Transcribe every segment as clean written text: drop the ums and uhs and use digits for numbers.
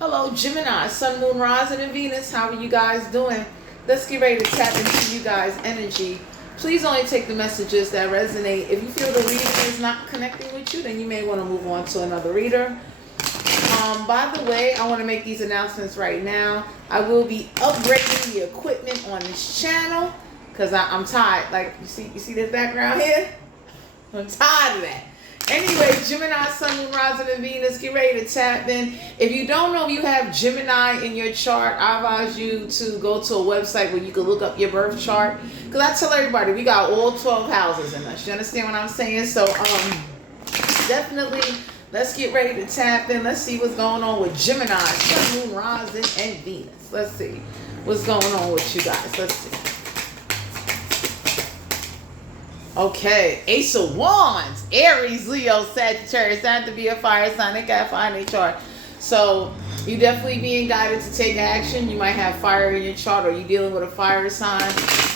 Hello, Gemini, Sun, Moon, Rising, and Venus. How are you guys doing? Let's get ready to tap into you guys' energy. Please only take the messages that resonate. If you feel the reading is not connecting with you, then you may want to move on to another reader. By the way, I want to make these announcements right now. I will be upgrading the equipment on this channel because I'm tired. Like you see this background here? I'm tired of that. Anyway, Gemini, Sun, Moon, Rising, and Venus, get ready to tap in. If you don't know you have Gemini in your chart, I advise you to go to a website where you can look up your birth chart. Because I tell everybody, we got all 12 houses in us. You understand what I'm saying? So, definitely, let's get ready to tap in. Let's see what's going on with Gemini, Sun, Moon, Rising, and Venus. Let's see what's going on with you guys. Let's see. Okay, Ace of Wands, Aries, Leo, Sagittarius, not to be a fire sign. They got fire in their chart. So you definitely being guided to take action. You might have fire in your chart or you dealing with a fire sign.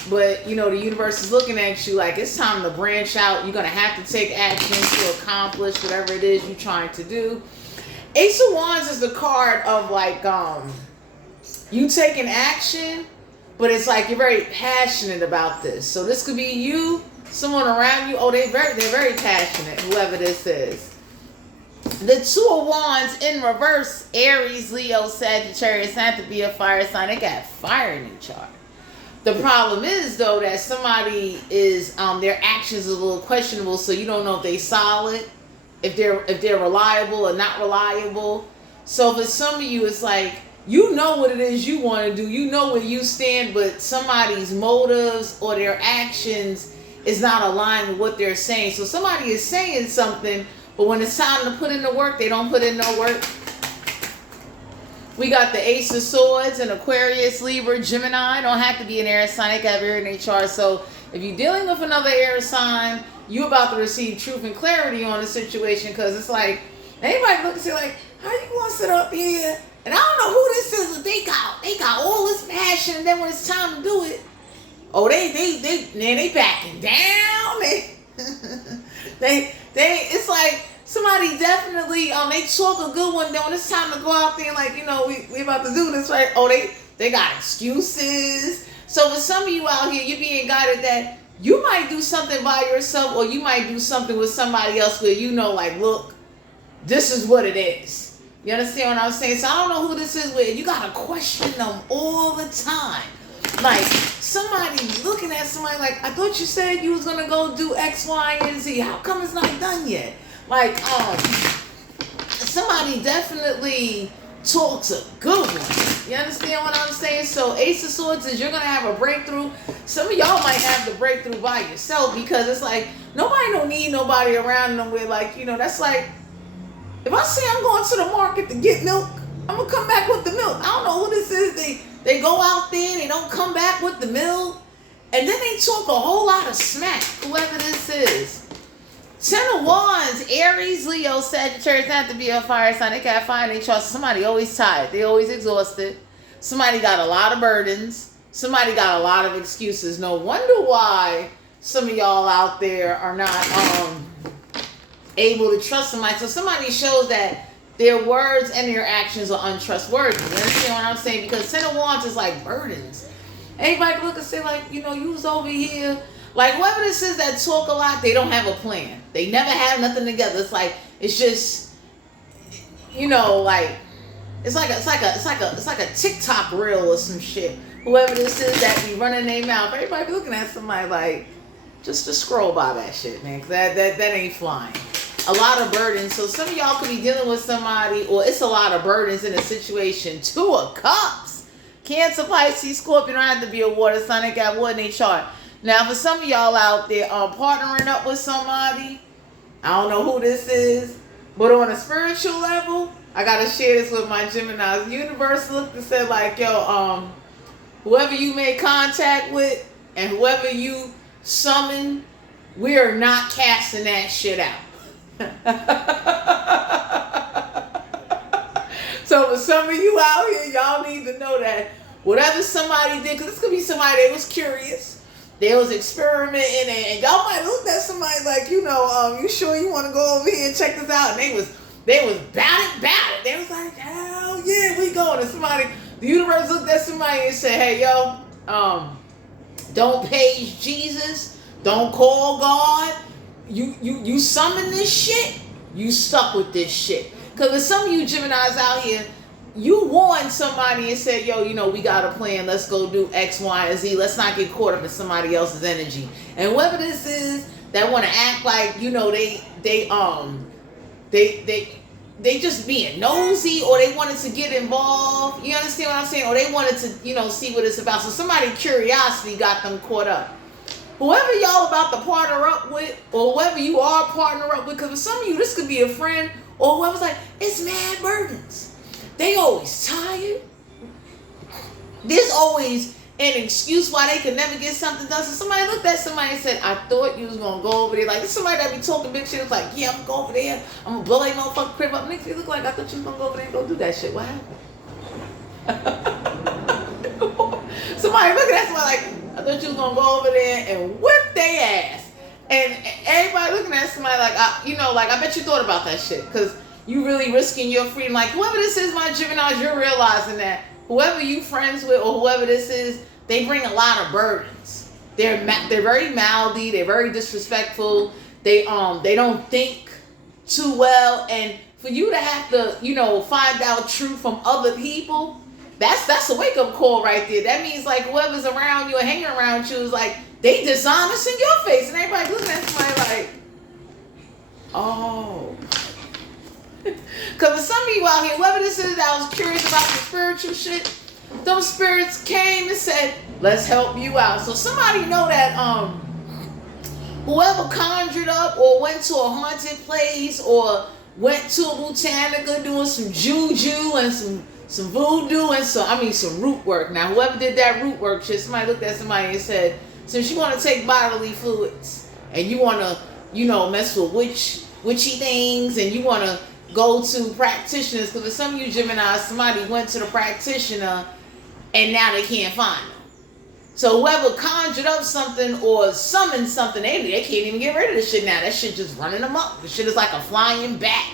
But, you know, the universe is looking at you like it's time to branch out. You're going to have to take action to accomplish whatever it is you're trying to do. Ace of Wands is the card of like you taking action, but it's like you're very passionate about this. So this could be you. Someone around you, they're very passionate, whoever this is. The Two of Wands in reverse, Aries, Leo, Sagittarius, not to be a fire sign. They got fire in their chart. The problem is, though, that somebody is, their actions are a little questionable, so you don't know if they're solid, if they're reliable or not reliable. So for some of you, it's like, you know what it is you want to do. You know where you stand, but somebody's motives or their actions is not aligned with what they're saying. So somebody is saying something, but when it's time to put in the work, they don't put in no work. We got the Ace of Swords and Aquarius, Libra, Gemini. Don't have to be an air sign. They got air in their chart. So if you're dealing with another air sign, you're about to receive truth and clarity on the situation, because it's like, anybody look and say like, how you going to sit up here? And I don't know who this is, but they got all this passion, and then when it's time to do it, they backing down. It's like somebody definitely they talk a good one. Then when it's time to go out there and like, you know, we about to do this, right? They got excuses. So for some of you out here, you're being guided that you might do something by yourself, or you might do something with somebody else where you know, like, look, this is what it is. You understand what I'm saying? So I don't know who this is with. You gotta question them all the time. Like, somebody looking at somebody like, I thought you said you was going to go do X, Y, and Z. How come it's not done yet? Like, somebody definitely talks a good one. You understand what I'm saying? So, Ace of Swords is you're going to have a breakthrough. Some of y'all might have the breakthrough by yourself, because it's like, nobody don't need nobody around them with, like, you know, that's like, if I say I'm going to the market to get milk, I'm going to come back with the milk. I don't know who this is. They go out there, they don't come back with the milk, and then they talk a whole lot of smack, whoever this is. Ten of Wands, Aries, Leo, Sagittarius, not to be a fire sign. They got fire in their chart. Somebody always tired. They always exhausted. Somebody got a lot of burdens. Somebody got a lot of excuses. No wonder why some of y'all out there are not able to trust somebody. So somebody shows that their words and their actions are untrustworthy. You understand what I'm saying? Because Ten of Wands is like burdens. Anybody look and say like, you know, you was over here. Like whoever this is that talk a lot, they don't have a plan. They never have nothing together. It's like, it's just, you know, like it's like a TikTok reel or some shit. Whoever this is that be running their mouth, everybody be looking at somebody like, just to scroll by that shit, man. 'Cause that ain't flying. A lot of burdens. So some of y'all could be dealing with somebody, or it's a lot of burdens in a situation. Two of Cups. Cancer, Pisces, Scorpio. Don't have to be a water sign. They got water in their chart. Now, for some of y'all out there partnering up with somebody, I don't know who this is, but on a spiritual level, I got to share this with my Geminis. The universe looked and said like, yo, whoever you make contact with and whoever you summon, we are not casting that shit out. So for some of you out here, y'all need to know that whatever somebody did, because this could be somebody that was curious, they was experimenting, and y'all might look at somebody like, you know, you sure you want to go over here and check this out? And they was about it. They was like, hell yeah, we going. And the universe looked at somebody and said, hey, yo, don't page Jesus. Don't call God. You summon this shit. You stuck with this shit. Because there's some of you Geminis out here, you warned somebody and said, yo, we got a plan. Let's go do X, Y, and Z. Let's not get caught up in somebody else's energy. And whoever this is that want to act like, they just being nosy, or they wanted to get involved. You understand what I'm saying? Or they wanted to, see what it's about. So somebody's curiosity got them caught up. Whoever y'all about to partner up with, or whoever you are partner up with, because for some of you, this could be a friend, or whoever's like, it's mad burdens. They always tired. There's always an excuse why they can never get something done. So somebody looked at somebody and said, I thought you was going to go over there. Like, there's somebody that be talking big shit. It's like, yeah, I'm going to go over there. I'm going to blow that motherfucking crib up. Nigga, you look like I thought you was going to go over there and go do that shit. What happened? Somebody looking at somebody like, I thought you was going to go over there and whip their ass. And everybody looking at somebody like, I bet you thought about that shit. Because you really risking your freedom. Like, whoever this is, my Geminis, you're realizing that whoever you friends with or whoever this is, they bring a lot of burdens. They're very mouthy. They're very disrespectful. They don't think too well. And for you to have to, find out truth from other people, that's a wake-up call right there. That means, like, whoever's around you or hanging around you is like, they dishonest in your face. And everybody looking at somebody like, oh. Because for some of you out here, whoever this is that was curious about the spiritual shit, those spirits came and said, let's help you out. So somebody know that whoever conjured up or went to a haunted place or went to a botanica doing some juju and some voodoo and some root work. Now, whoever did that root work shit, somebody looked at somebody and said, since you want to take bodily fluids and you want to, mess with witchy things and you want to go to practitioners, because for some of you Gemini, somebody went to the practitioner and now they can't find them. So whoever conjured up something or summoned something, they can't even get rid of this shit now. That shit just running them up. The shit is like a flying bat.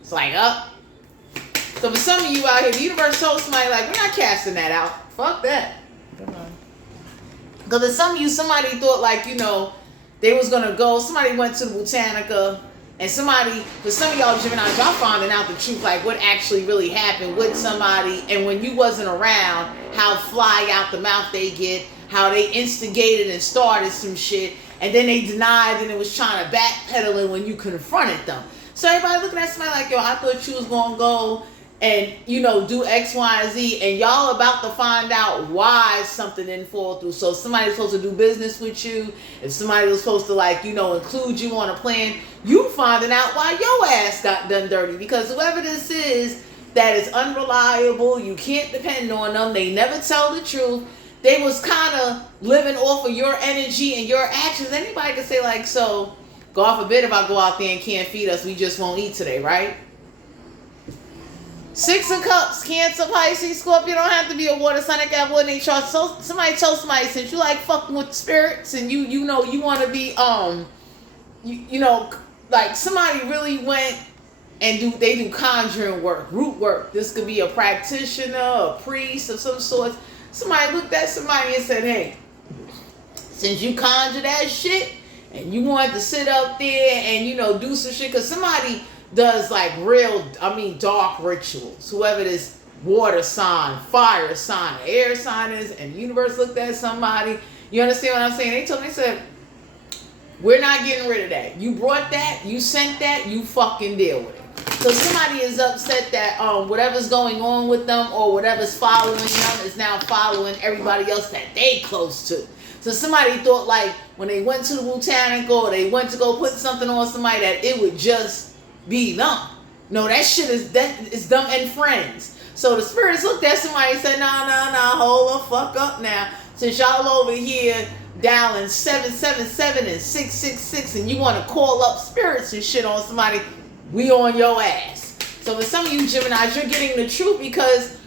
It's like up. So for some of you out here, the universe told somebody like, we're not casting that out. Fuck that. Because for some of you, somebody thought like, they was going to go, somebody went to the botanica. And for some of y'all Geminis, y'all finding out the truth, like what actually really happened with somebody. And when you wasn't around, how fly out the mouth they get, how they instigated and started some shit. And then they denied and it was trying to backpedal it when you confronted them. So everybody looking at somebody like, yo, I thought you was going to go and, do X, Y, and Z. And y'all about to find out why something didn't fall through. So if somebody's supposed to do business with you, if somebody was supposed to include you on a plan, you finding out why your ass got done dirty. Because whoever this is that is unreliable, you can't depend on them, they never tell the truth, they was kind of living off of your energy and your actions. Anybody can say like, so God forbid if I go out there and can't feed us, we just won't eat today, right? Six of Cups, Cancer, Pisces, Scorpio. Don't have to be a water sign. That got water in chart. So somebody told somebody, since you like fucking with spirits and you want to be like somebody really went and they do conjuring work, root work. This could be a practitioner, a priest of some sort. Somebody looked at somebody and said, hey, since you conjure that shit and you wanted to sit up there and do some shit, because somebody does like dark rituals. Whoever this water sign, fire sign, air sign is, and the universe looked at somebody. You understand what I'm saying? They told me, they said, we're not getting rid of that. You brought that, you sent that, you fucking deal with it. So somebody is upset that whatever's going on with them or whatever's following them is now following everybody else that they close to. So somebody thought like when they went to the botanical or they went to go put something on somebody that it would just be them. No, that shit is them and friends. So the spirits looked at somebody and said, no, hold the fuck up now. Since y'all over here dialing 777 and 666 and you want to call up spirits and shit on somebody, we on your ass. So for some of you Geminis, you're getting the truth because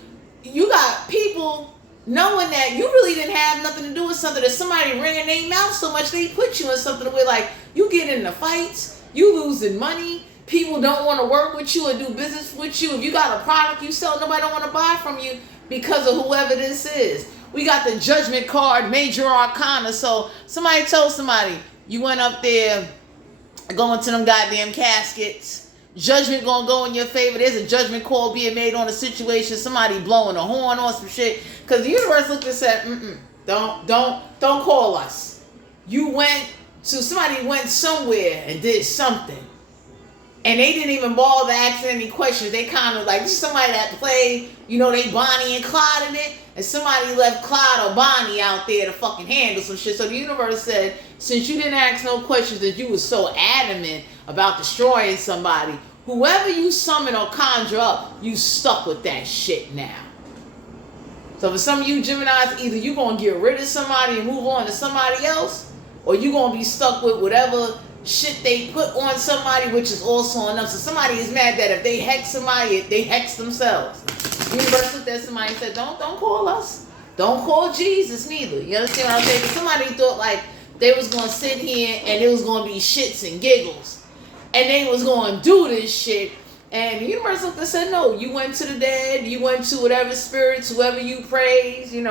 you got people knowing that you really didn't have nothing to do with something, that somebody ringing their mouth so much they put you in something where like you get into fights, you losing money, people don't want to work with you or do business with you. If you got a product you sell, nobody don't want to buy from you because of whoever this is. We got the judgment card, major arcana. So somebody told somebody, you went up there going to them goddamn caskets. Judgment gonna go in your favor. There's a judgment call being made on a situation. Somebody blowing a horn on some shit. Because the universe looked and said, don't call us. Somebody went somewhere and did something. And they didn't even bother asking any questions. They kind of like, this is somebody that played, they Bonnie and Clyde in it. And somebody left Clyde or Bonnie out there to fucking handle some shit. So the universe said, since you didn't ask no questions, that you was so adamant about destroying somebody, whoever you summon or conjure up, you stuck with that shit now. So for some of you Geminis, either you going to get rid of somebody and move on to somebody else, or you going to be stuck with whatever shit they put on somebody, which is also on them. So somebody is mad that if they hex somebody, they hex themselves. The universe looked at somebody and said, don't call us. Don't call Jesus neither. You understand what I'm saying? Because somebody thought like they was going to sit here and it was going to be shits and giggles. And they was going to do this shit. And the universe looked and said, no, you went to the dead. You went to whatever spirits, whoever you praise. You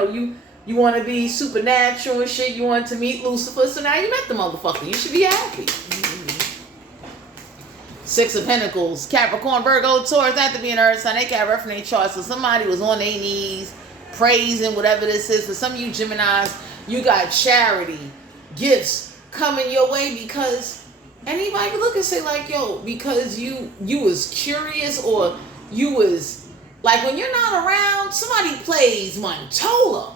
want to be supernatural and shit. You want to meet Lucifer. So now you met the motherfucker. You should be happy. Six of Pentacles, Capricorn, Virgo, Taurus, not to be an earth sign. They got rough in their chart. So somebody was on their knees, praising whatever this is. For some of you Geminis, you got charity, gifts coming your way because anybody can look and say like, yo, because you was curious or you was like when you're not around, somebody plays Montola.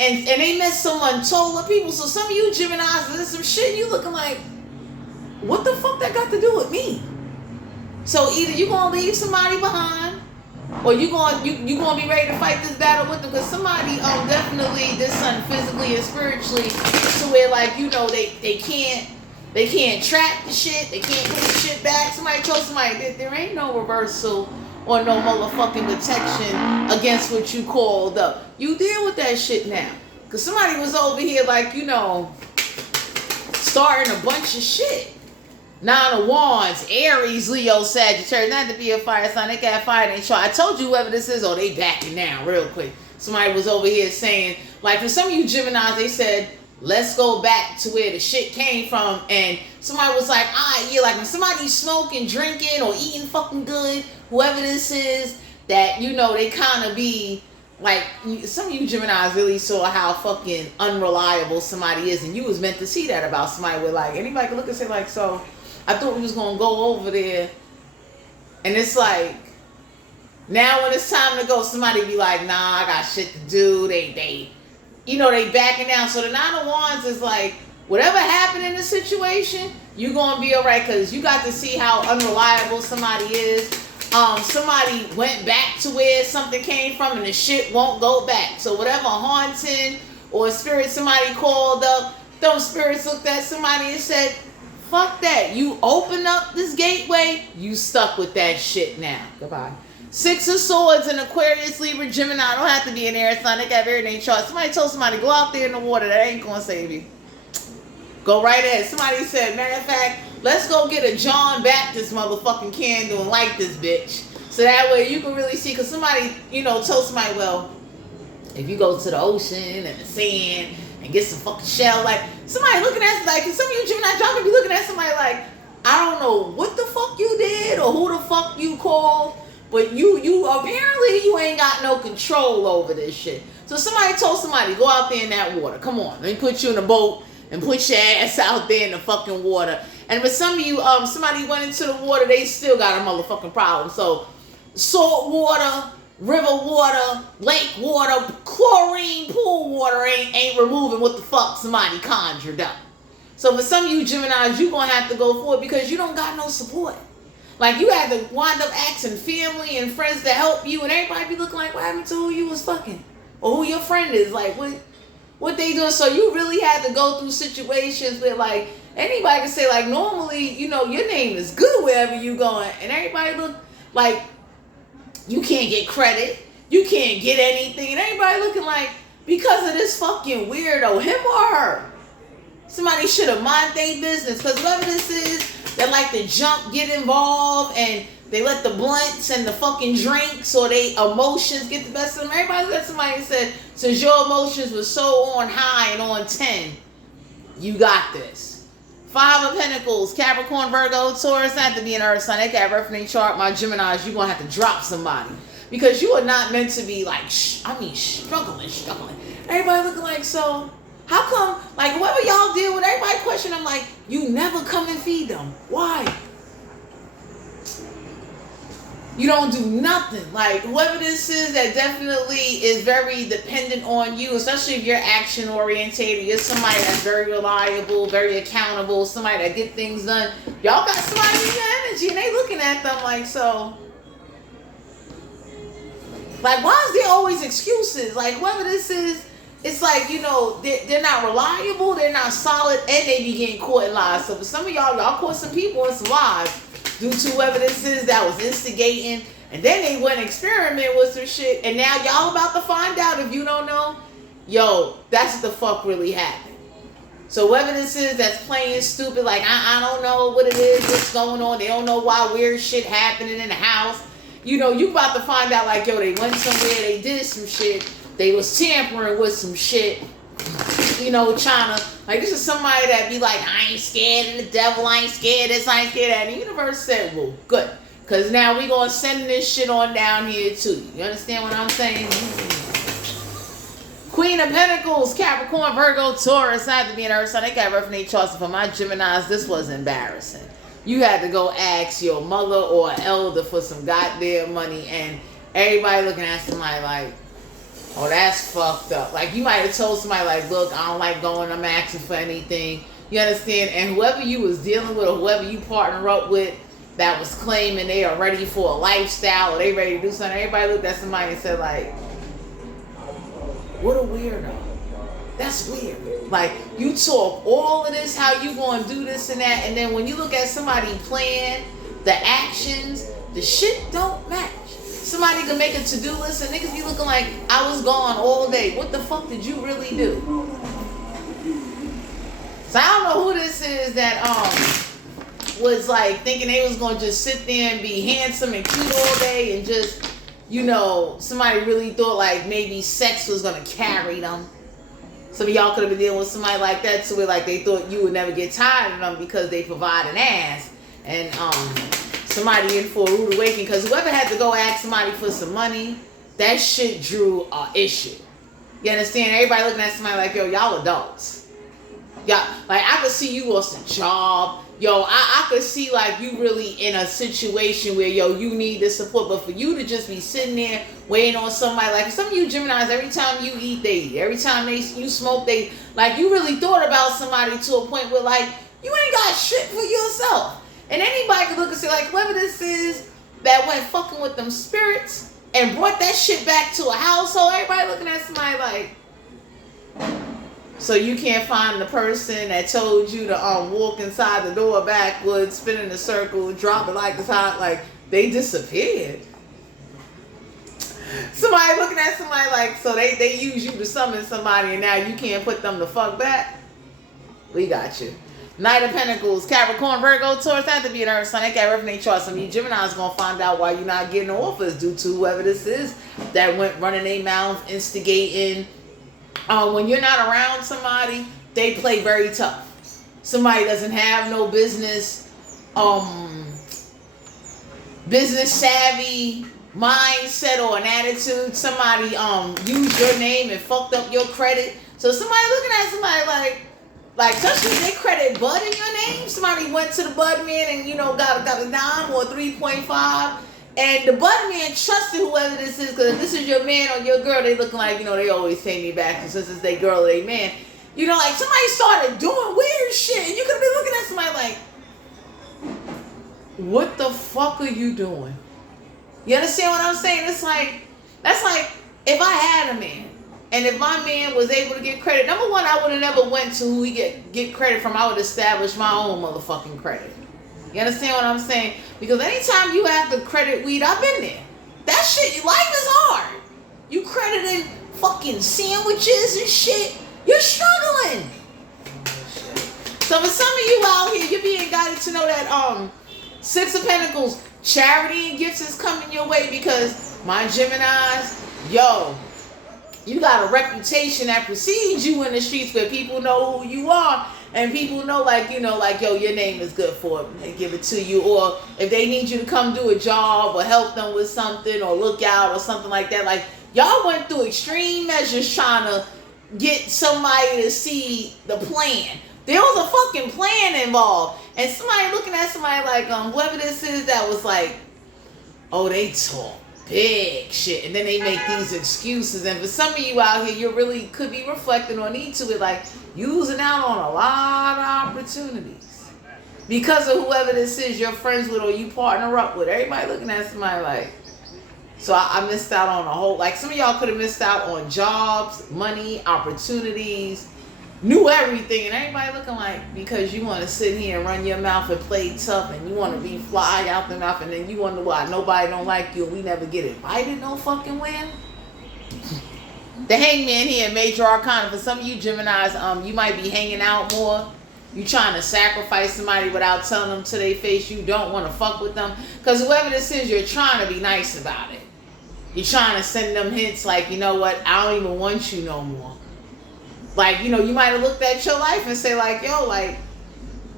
And they met some Montola people. So some of you Geminis, there's some shit you looking like, what the fuck that got to do with me? So either you gonna leave somebody behind, or you gonna be ready to fight this battle with them. Because somebody definitely this sun physically and spiritually to where like they can't trap the shit, they can't put the shit back. Somebody told somebody that there ain't no reversal or no motherfucking protection against what you called up. You deal with that shit now. Because somebody was over here like, starting a bunch of shit. Nine of Wands, Aries, Leo, Sagittarius. Not to be a fire sign. They got fire in their chart. I told you whoever this is, they backing down real quick. Somebody was over here saying, like for some of you Geminis, they said, let's go back to where the shit came from. And somebody was like, like when somebody's smoking, drinking, or eating fucking good, whoever this is, that, they kind of be like, some of you Geminis really saw how fucking unreliable somebody is. And you was meant to see that about somebody where like, anybody can look and say like, so I thought we was going to go over there. And it's like, now when it's time to go, somebody be like, nah, I got shit to do. They backing down. So the Nine of Wands is like, whatever happened in the situation, you're going to be all right because you got to see how unreliable somebody is. Somebody went back to where something came from and the shit won't go back. So whatever haunting or spirit somebody called up, them spirits looked at somebody and said, fuck that. You open up this gateway, you stuck with that shit now. Goodbye. Six of Swords in Aquarius, Libra, Gemini. Don't have to be an air sign. They got very name chart. Somebody told somebody, go out there in the water. That ain't going to save you. Go right ahead. Somebody said, matter of fact, let's go get a John Baptist motherfucking candle and light this bitch. So that way you can really see. Because somebody, told somebody, well, if you go to the ocean and the sand and get some fucking shell, like, somebody looking at, like, some of you Gemini, y'all could be looking at somebody like, I don't know what the fuck you did or who the fuck you called, but you apparently you ain't got no control over this shit. So somebody told somebody, go out there in that water. Come on, let me put you in a boat and put your ass out there in the fucking water. And for some of you, somebody went into the water, they still got a motherfucking problem. So salt water, river water, lake water, chlorine, pool water ain't removing what the fuck somebody conjured up. So for some of you Geminis, you're going to have to go forward because you don't got no support. Like you had to wind up asking family and friends to help you, and everybody be looking like, what happened to who you was fucking? Or who your friend is, like what they doing? So you really had to go through situations where like anybody can say like normally, your name is good wherever you going, and everybody look like you can't get credit, you can't get anything, and everybody looking like because of this fucking weirdo, him or her. Somebody should have mind their business. Because whoever this is that like to jump, get involved, and they let the blunts and the fucking drinks or they emotions get the best of them. Everybody got somebody said, since your emotions were so on high and on 10, you got this. 5 of Pentacles, Capricorn, Virgo, Taurus, not to be an earth sign. They got reference chart. My Geminis, you're going to have to drop somebody. Because you are not meant to be like, struggling. Everybody looking like, so how come, like, whoever y'all deal with, everybody question them like, you never come and feed them. Why? You don't do nothing. Like, whoever this is that definitely is very dependent on you, especially if you're action orientated, you're somebody that's very reliable, very accountable, somebody that get things done. Y'all got somebody in your energy and they looking at them like, so, like, why is there always excuses? Like, whoever this is, it's like, you know, they're not reliable, they're not solid, and they be getting caught in lies. So for some of y'all caught some people in some lies due to whoever this is that was instigating, and then they went experiment with some shit, and now y'all about to find out. If you don't know, yo, that's what the fuck really happened. So whoever this is that's playing stupid, like, I don't know what it is, what's going on, they don't know why weird shit happening in the house, you know, you about to find out like, yo, they went somewhere, they did some shit, they was tampering with some shit, you know, trying to, like, this is somebody that be like, I ain't scared of the devil, I ain't scared of this, I ain't scared of that. And the universe said, well, good. Because now we going to send this shit on down here to you. You understand what I'm saying? Queen of Pentacles, Capricorn, Virgo, Taurus, not to be an earth sign. They got reference charts. For my Geminis, this was embarrassing. You had to go ask your mother or elder for some goddamn money, and everybody looking at somebody like, oh, that's fucked up. Like, you might have told somebody, like, look, I don't like going, I'm asking for anything. You understand? And whoever you was dealing with or whoever you partner up with that was claiming they are ready for a lifestyle or they ready to do something, everybody looked at somebody and said, like, what a weirdo. That's weird. Like, you talk all of this, how you going to do this and that, and then when you look at somebody playing the actions, the shit don't match. Somebody can make a to-do list and niggas be looking like, I was gone all day. What the fuck did you really do? So I don't know who this is that was like thinking they was gonna just sit there and be handsome and cute all day and just, you know, somebody really thought like maybe sex was gonna carry them. Some of y'all could have been dealing with somebody like that, so where like they thought you would never get tired of them because they provide an ass. And somebody in for a rude awakening, because whoever had to go ask somebody for some money, that shit drew a issue. You understand? Everybody looking at somebody like, yo, y'all adults. Y'all, like, I could see you lost a job. Yo, I could see like you really in a situation where, yo, you need the support, but for you to just be sitting there waiting on somebody, like some of you Geminis, every time you eat, they eat. Every time you smoke, they, like, you really thought about somebody to a point where like, you ain't got shit for yourself. And anybody can look and say, like, whoever this is that went fucking with them spirits and brought that shit back to a household, everybody looking at somebody like, so you can't find the person that told you to walk inside the door backwards, spin in a circle, drop it like it's hot, like, they disappeared. Somebody looking at somebody like, so they use you to summon somebody and now you can't put them the fuck back? We got you. Knight of Pentacles, Capricorn, Virgo, Taurus, not to be an earth sign. They got reference charts. Some of you Gemini's gonna find out why you're not getting offers due to whoever this is that went running their mouth, instigating. When you're not around somebody, they play very tough. Somebody doesn't have no business savvy mindset or an attitude. Somebody used your name and fucked up your credit. So somebody looking at somebody like, especially if they credit Bud in your name. Somebody went to the Bud man and, you know, got a dime or 3.5. And the Bud man trusted whoever this is, because if this is your man or your girl, they looking like, you know, they always pay me back. And since it's their girl or their man, you know, like somebody started doing weird shit. And you could be looking at somebody like, what the fuck are you doing? You understand what I'm saying? It's like, that's like if I had a man. And if my man was able to get credit, number one, I would have never went to who he get credit from. I would establish my own motherfucking credit. You understand what I'm saying? Because anytime you have to credit weed, I've been there. That shit, life is hard. You crediting fucking sandwiches and shit. You're struggling. So for some of you out here, you're being guided to know that Six of Pentacles, charity and gifts is coming your way, because my Geminis, yo, you got a reputation that precedes you in the streets where people know who you are, and people know, like, you know, like, yo, your name is good for it. They give it to you. Or if they need you to come do a job or help them with something or look out or something like that, like, y'all went through extreme measures trying to get somebody to see the plan. There was a fucking plan involved. And somebody looking at somebody like, whoever this is that was like, oh, they talk big shit. And then they make these excuses. And for some of you out here, you really could be reflecting or need to be like, using out on a lot of opportunities. Because of whoever this is you're friends with or you partner up with. Everybody looking at somebody like, so I missed out on a whole, like some of y'all could have missed out on jobs, money, opportunities, knew everything, and everybody looking like, because you want to sit here and run your mouth and play tough, and you want to be fly out the mouth, and then you wonder why nobody don't like you and we never get invited no fucking win. The Hangman here, Major Arcana. For some of you Geminis, you might be hanging out more. You trying to sacrifice somebody without telling them to their face you don't want to fuck with them. Because whoever this is, you're trying to be nice about it. You're trying to send them hints like, you know what, I don't even want you no more. Like, you know, you might have looked at your life and say like, yo, like,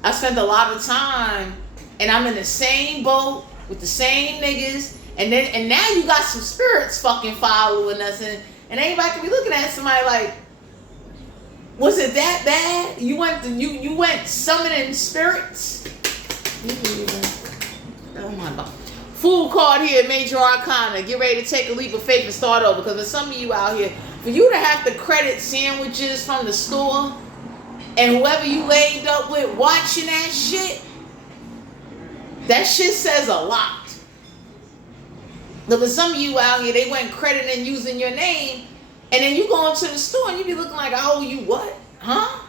I spent a lot of time and I'm in the same boat with the same niggas. And now you got some spirits fucking following us. And anybody could be looking at somebody like, was it that bad? You went summoning spirits? Oh my God. Fool card here, Major Arcana. Get ready to take a leap of faith and start over. Because for some of you out here, for you to have to credit sandwiches from the store and whoever you laid up with watching that shit says a lot. But for some of you out here, they went crediting using your name, and then you go into the store and you be looking like, I owe you what? Huh?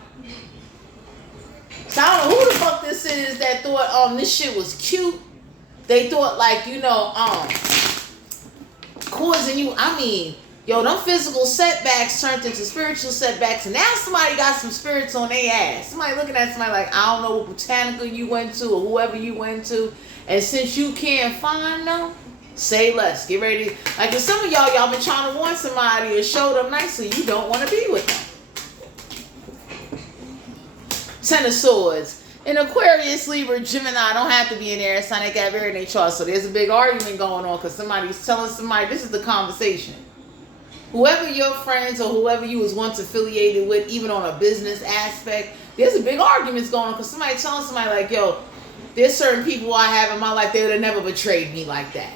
So I don't know who the fuck this is that thought this shit was cute. They thought like, you know, causing you, I mean, yo, them physical setbacks turned into spiritual setbacks, and now somebody got some spirits on their ass. Somebody looking at somebody like, I don't know what botanical you went to or whoever you went to, and since you can't find them, say less. Get ready. Like if some of y'all been trying to warn somebody or show them nicely, you don't want to be with them. Ten of Swords. In Aquarius, Libra, Gemini don't have to be an air sign. They got very in their chart. So there's a big argument going on because somebody's telling somebody, this is the conversation. Whoever your friends or whoever you was once affiliated with, even on a business aspect, there's a big arguments going on because somebody's telling somebody like, yo, there's certain people I have in my life, they would have never betrayed me like that.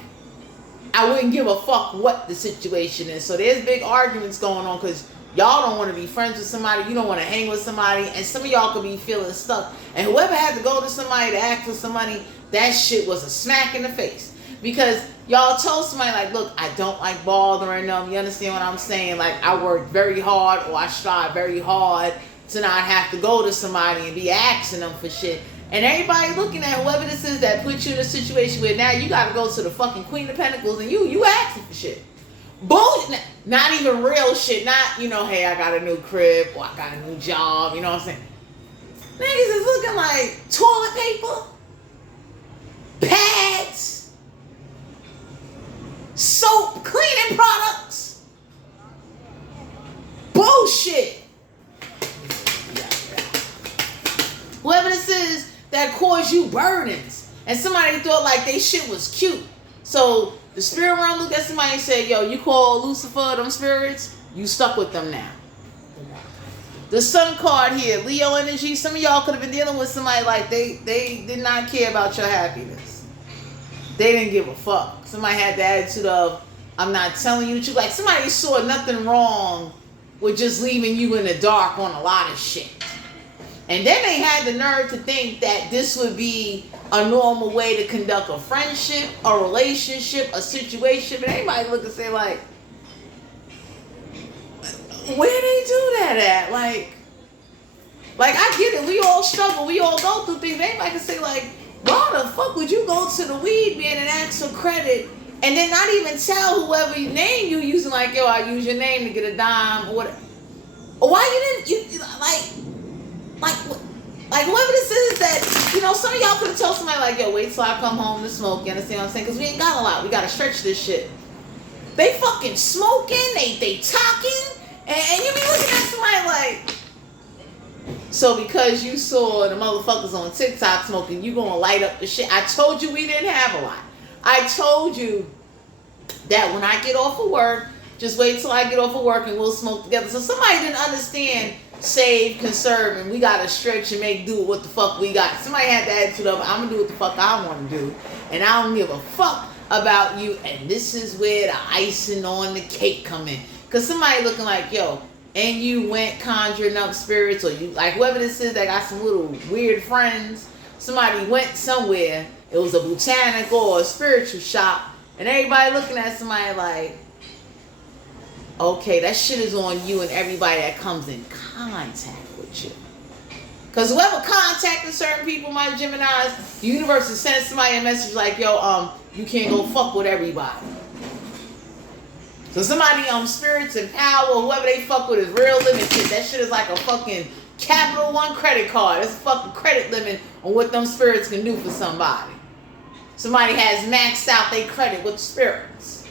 I wouldn't give a fuck what the situation is. So there's big arguments going on because y'all don't want to be friends with somebody. You don't want to hang with somebody. And some of y'all could be feeling stuck. And whoever had to go to somebody to ask for some money, that shit was a smack in the face. Because y'all told somebody like, look, I don't like bothering them. You understand what I'm saying? Like I work very hard or I strive very hard to not have to go to somebody and be asking them for shit. And everybody looking at whoever this is that put you in a situation where now you got to go to the fucking Queen of Pentacles and you asking for shit. Bullshit. Not even real shit. Not, you know, hey, I got a new crib or I got a new job. You know what I'm saying? Niggas is looking like toilet paper, pads, soap, cleaning products. Bullshit. Whoever this is that caused you burdens. And somebody thought like they shit was cute. So the spirit realm looked at somebody and said, yo, you call Lucifer them spirits, you stuck with them now. The Sun card here, Leo energy. Some of y'all could have been dealing with somebody like they did not care about your happiness. They didn't give a fuck. Somebody had the attitude of, I'm not telling you the truth. Like somebody saw nothing wrong with just leaving you in the dark on a lot of shit. And then they had the nerve to think that this would be a normal way to conduct a friendship, a relationship, a situation. And everybody look and say like, where they do that at? Like I get it. We all struggle. We all go through things. Anybody can say like, why the fuck would you go to the weed man and ask for credit and then not even tell whoever name you using like, yo, I use your name to get a dime or whatever. Or why you didn't, like, Like, whoever this is that, you know, some of y'all could have told somebody like, yo, wait till I come home to smoke. You understand what I'm saying? Because we ain't got a lot. We got to stretch this shit. They fucking smoking. They talking. And you be looking at somebody like, so because you saw the motherfuckers on TikTok smoking, you gonna light up the shit. I told you we didn't have a lot. I told you that when I get off of work, just wait till I get off of work and we'll smoke together. So somebody didn't understand save, conserve, and we gotta stretch and make do with what the fuck we got. Somebody had the attitude of, I'm gonna do what the fuck I want to do, and I don't give a fuck about you. And this is where the icing on the cake come in. Cause somebody looking like, yo, and you went conjuring up spirits, or you, like whoever this is that got some little weird friends, somebody went somewhere, it was a botanical or a spiritual shop, and everybody looking at somebody like, okay, that shit is on you and everybody that comes in contact with you. Because whoever contacted certain people, my Geminis, the universe is sending somebody a message like, yo, you can't go fuck with everybody. So somebody, spirits and power, whoever they fuck with is real limited. That shit is like a fucking Capital One credit card. It's a fucking credit limit on what them spirits can do for somebody. Somebody has maxed out their credit with spirits.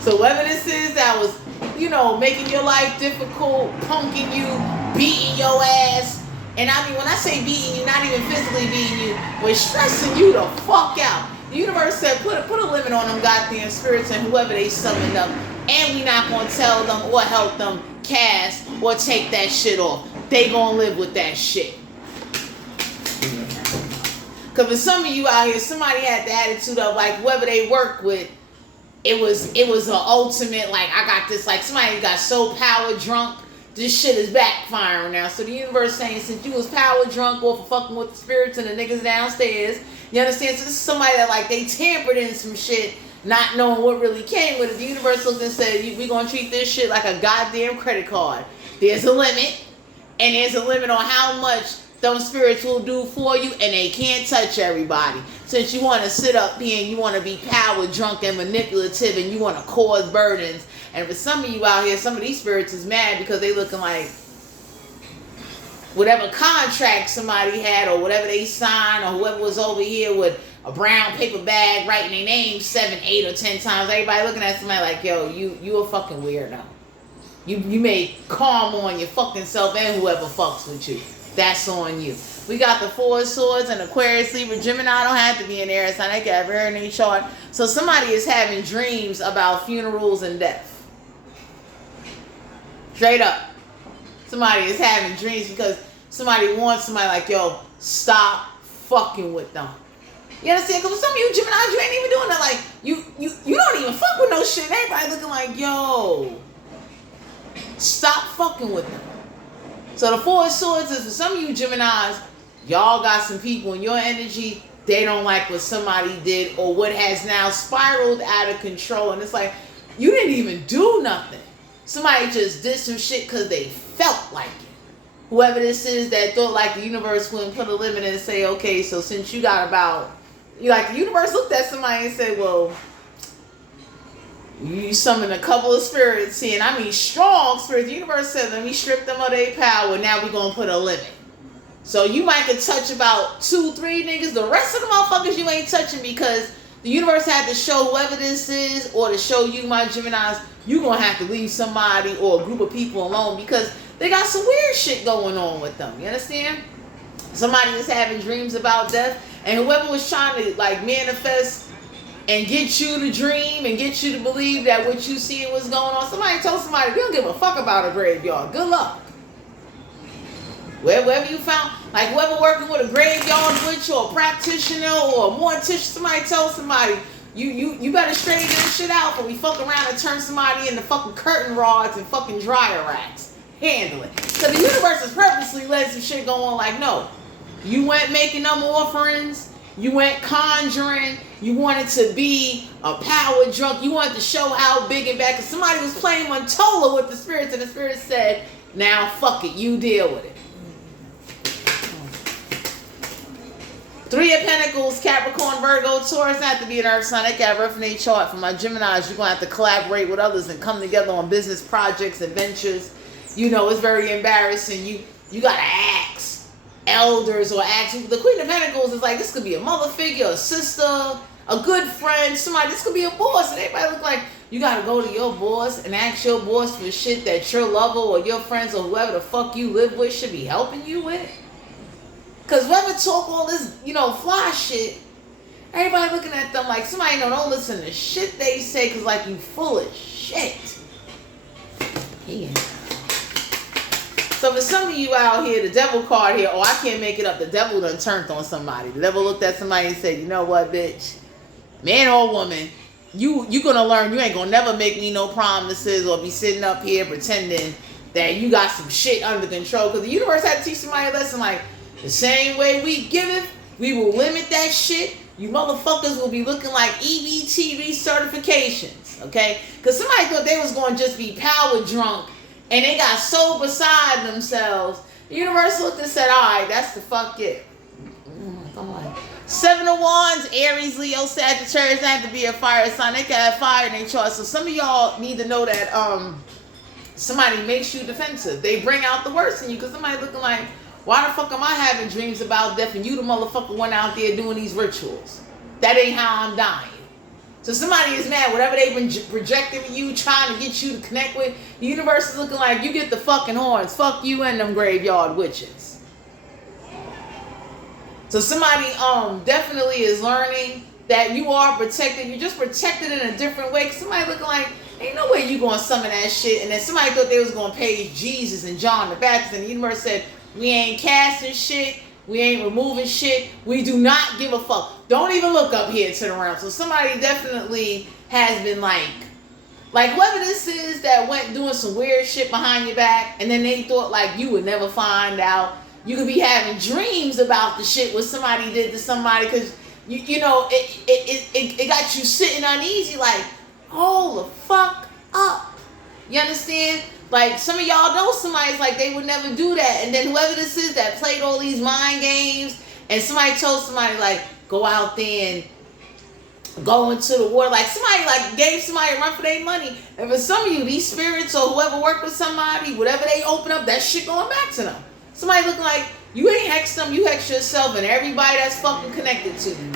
So whoever this is that was, you know, making your life difficult, punking you, beating your ass, and I mean, when I say beating you, not even physically beating you, but stressing you the fuck out. The universe said, put a limit on them goddamn spirits and whoever they summoned up, and we not gonna tell them or help them cast or take that shit off. They gonna live with that shit. Cause for some of you out here, somebody had the attitude of like whoever they work with, it was an ultimate, like, I got this, like somebody got so power drunk, this shit is backfiring now. So the universe saying, since you was power drunk or for fucking with the spirits and the niggas downstairs, you understand? So this is somebody that like they tampered in some shit, not knowing what really came with it. The universe looked and said, we gonna treat this shit like a goddamn credit card. There's a limit, and there's a limit on how much those spirits will do for you, and they can't touch everybody. Since you want to sit up here and you want to be power drunk and manipulative and you want to cause burdens. And for some of you out here, some of these spirits is mad because they looking like whatever contract somebody had or whatever they signed, or whoever was over here with a brown paper bag writing their name 7, 8, or 10 times. Everybody looking at somebody like, yo, you a fucking weirdo. You made karma on your fucking self and whoever fucks with you. That's on you. We got the 4 of Swords and Aquarius, Libra, Gemini. Don't have to be an air sign. They can have her in their chart. So somebody is having dreams about funerals and death. Straight up. Somebody is having dreams because somebody wants somebody like, yo, stop fucking with them. You understand? Because some of you Geminis, you ain't even doing that. Like, you don't even fuck with no shit. Everybody looking like, yo, stop fucking with them. So the 4 of Swords is for some of you Geminis, y'all got some people in your energy, they don't like what somebody did or what has now spiraled out of control. And it's like, you didn't even do nothing. Somebody just did some shit because they felt like it. Whoever this is that thought like the universe wouldn't put a limit and say, okay, so since you got about, you like the universe looked at somebody and said, well, you summoned a couple of spirits here, and I mean strong spirits. The universe said, let me strip them of their power. Now we're going to put a limit. So you might could touch about 2, 3 niggas. The rest of the motherfuckers you ain't touching because the universe had to show whoever this is or to show you, my Geminis, you going to have to leave somebody or a group of people alone because they got some weird shit going on with them. You understand? Somebody is having dreams about death, and whoever was trying to like manifest and get you to dream and get you to believe that what you see was going on. Somebody told somebody, we don't give a fuck about a graveyard. Good luck. Wherever you found, like whoever working with a graveyard with you, or a practitioner or a mortician, somebody told somebody, you better straighten that shit out before we fuck around and turn somebody into fucking curtain rods and fucking dryer racks. Handle it. So the universe is purposely letting some shit go on like, no. You went making them offerings. You went conjuring. You wanted to be a power drunk. You wanted to show how big and bad. Because somebody was playing Montola with the spirits. And the spirits said, now fuck it. You deal with it. 3 of Pentacles, Capricorn, Virgo, Taurus. Not have to be an earth sign. They got a rough in their chart. For my Geminis, you're going to have to collaborate with others and come together on business projects, adventures. You know, it's very embarrassing. you gotta ask elders or ask. The Queen of Pentacles is like, this could be a mother figure, a sister, a good friend, somebody. This could be a boss, and everybody look like you gotta go to your boss and ask your boss for shit that your lover or your friends or whoever the fuck you live with should be helping you with. Cause whoever talk all this, fly shit, everybody looking at them like somebody don't listen to shit they say, cause like you full of shit. Yeah. So for some of you out here, the devil card here, I can't make it up. The devil done turned on somebody. The devil looked at somebody and said, you know what, bitch? Man or woman, you gonna learn you ain't gonna never make me no promises or be sitting up here pretending that you got some shit under control. Because the universe had to teach somebody a lesson like, the same way we give it, we will limit that shit. You motherfuckers will be looking like EBT recertifications, okay? Because somebody thought they was going to just be power drunk and they got so beside themselves. The universe looked and said, all right, that's the fuck it. Come on. 7 of Wands, Aries, Leo, Sagittarius, they have to be a fire sign. They can have fire in their chart. So some of y'all need to know that somebody makes you defensive. They bring out the worst in you because somebody looking like, why the fuck am I having dreams about death and you the motherfucker went out there doing these rituals? That ain't how I'm dying. So somebody is mad. Whatever they've been projecting with you, trying to get you to connect with, the universe is looking like you get the fucking horns. Fuck you and them graveyard witches. So somebody definitely is learning that you are protected. You're just protected in a different way. Cause somebody looking like, ain't no way you gonna summon that shit. And then somebody thought they was gonna page Jesus and John the Baptist. And the universe said, we ain't casting shit. We ain't removing shit. We do not give a fuck. Don't even look up here to the realm. So somebody definitely has been like whoever this is that went doing some weird shit behind your back, and then they thought like you would never find out. You could be having dreams about the shit what somebody did to somebody, because it got you sitting uneasy like, hold the fuck up. You understand? Like, some of y'all know somebody's like, they would never do that. And then whoever this is that played all these mind games, and somebody told somebody, like, go out there and go into the water. Like, somebody, like, gave somebody a run for their money. And for some of you, these spirits or whoever worked with somebody, whatever they open up, that shit going back to them. Somebody looking like, you ain't hexed them, you hexed yourself and everybody that's fucking connected to you.